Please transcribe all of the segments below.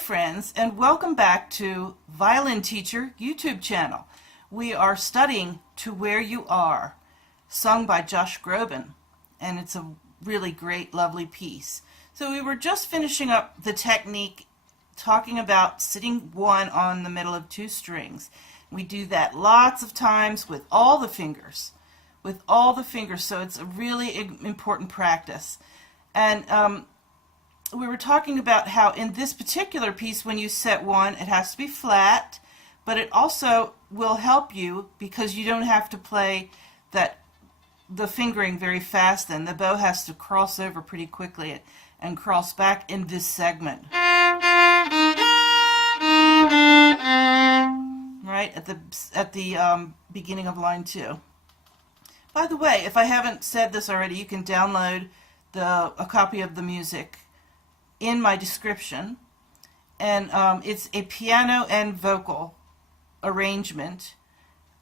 friends, and welcome back to Violin Teacher YouTube channel. We are studying To Where You Are, sung by Josh Groban, and it's a really great, lovely piece. So we were just finishing up the technique talking about sitting one on the middle of two strings. We do that lots of times with all the fingers, so it's a really important practice. And we were talking about how in this particular piece, when you set one, it has to be flat, but it also will help you because you don't have to play the fingering very fast. Then the bow has to cross over pretty quickly and cross back in this segment, right at the beginning of line 2. By the way, if I haven't said this already, you can download a copy of the music in my description, and it's a piano and vocal arrangement.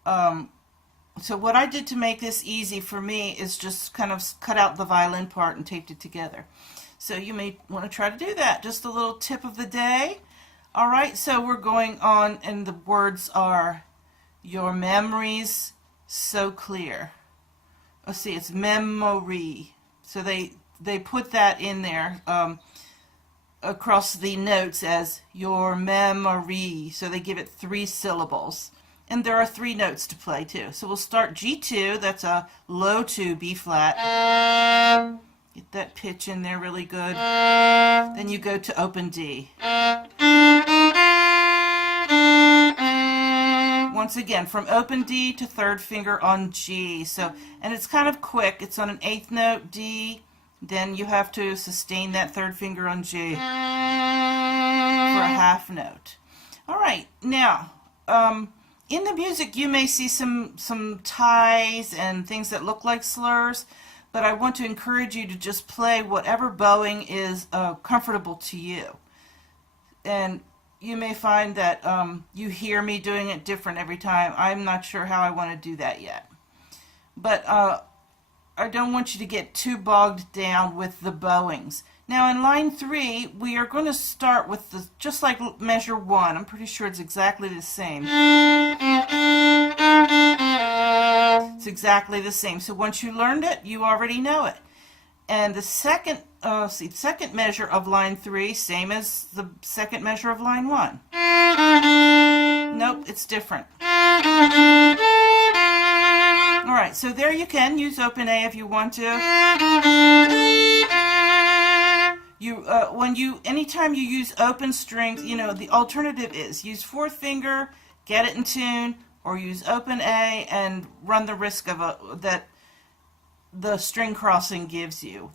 So what I did to make this easy for me is just kind of cut out the violin part and taped it together. So you may want to try to do that. Just a little tip of the day. Alright, so we're going on, and the words are, your memories so clear. Let's see, it's memory. So they put that in there across the notes as your memory. So they give it 3 syllables. And there are 3 notes to play too. So we'll start G2, that's a low 2, B flat. Get that pitch in there really good. Then you go to open D. Once again, from open D to 3rd finger on G. So, and it's kind of quick. It's on an 8th note, D. Then you have to sustain that 3rd finger on G for a half note. All right, now in the music you may see some ties and things that look like slurs, but I want to encourage you to just play whatever bowing is comfortable to you. And you may find that you hear me doing it different every time. I'm not sure how I want to do that yet. But I don't want you to get too bogged down with the bowings. Now in line 3, we are going to start with just like measure 1. I'm pretty sure it's exactly the same. It's exactly the same. So once you learned it, you already know it. And the second measure of line 3, same as the second measure of line 1. Nope, it's different. Alright, so there you can use open A if you want to. Anytime you use open strings, the alternative is use 4th finger, get it in tune, or use open A and run the risk of that the string crossing gives you.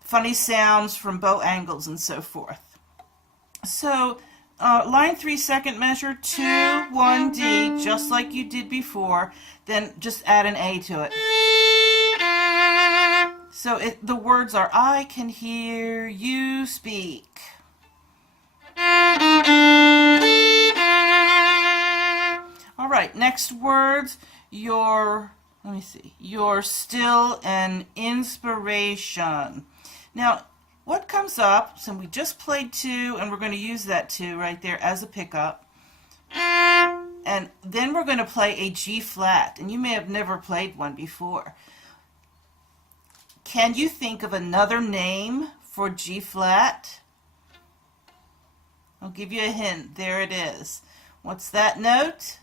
Funny sounds from bow angles and so forth. So line 3, second measure, 2, 1, D, just like you did before, then just add an A to it. So the words are, I can hear you speak. All right, next words, your still an inspiration. Now, what comes up, so we just played 2, and we're going to use that 2 right there as a pickup. And then we're going to play a G flat, and you may have never played one before. Can you think of another name for G flat? I'll give you a hint. There it is. What's that note?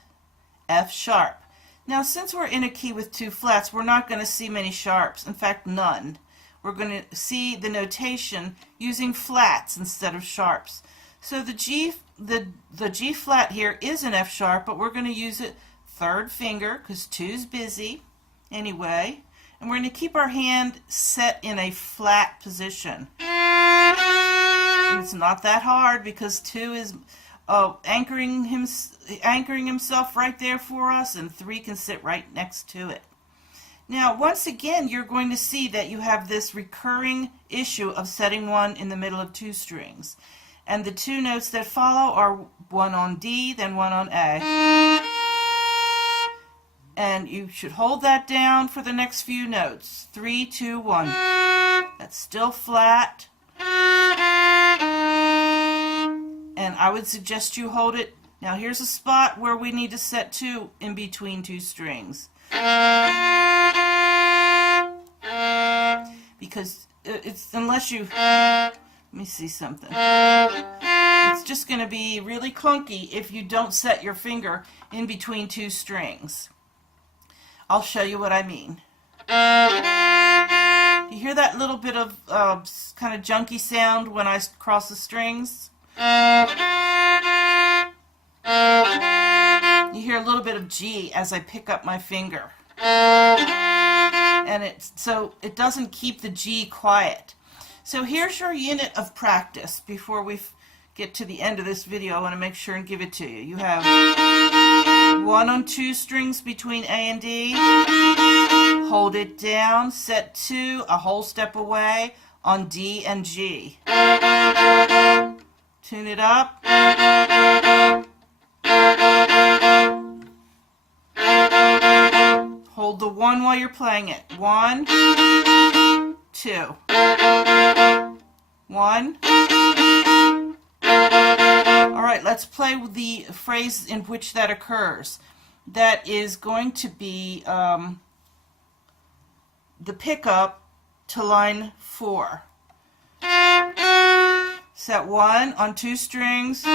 F sharp. Now, since we're in a key with 2 flats, we're not going to see many sharps. In fact, none. We're going to see the notation using flats instead of sharps. So the G flat here is an F sharp, but we're going to use it 3rd finger because 2's busy anyway. And we're going to keep our hand set in a flat position. And it's not that hard because 2 is anchoring himself right there for us, and 3 can sit right next to it. Now, once again, you're going to see that you have this recurring issue of setting one in the middle of 2 strings. And the 2 notes that follow are one on D, then one on A. And you should hold that down for the next few notes. 3, 2, 1. That's still flat. and I would suggest you hold it. Now here's a spot where we need to set 2 in between 2 strings. Because it's, unless you, let me see something. It's just going to be really clunky if you don't set your finger in between 2 strings. I'll show you what I mean. You hear that little bit of kind of junky sound when I cross the strings? You hear a little bit of G as I pick up my finger. And so it doesn't keep the G quiet. So here's your unit of practice. Before we get to the end of this video, I want to make sure and give it to you. You have 1 on 2 strings between A and D. Hold it down, set 2 a whole step away on D and G. Tune it up. Hold the 1 while you're playing it. 1, 2. 1. Alright, let's play with the phrase in which that occurs. That is going to be the pickup to line 4. Set 1 on 2 strings.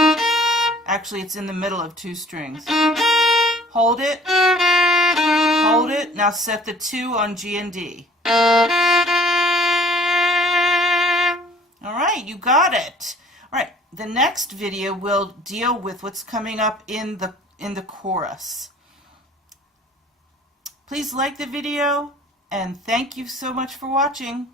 Actually, it's in the middle of 2 strings. Hold it. Hold it. Now set the 2 on G and D. Alright, you got it. Alright, the next video will deal with what's coming up in the chorus. Please like the video, and thank you so much for watching.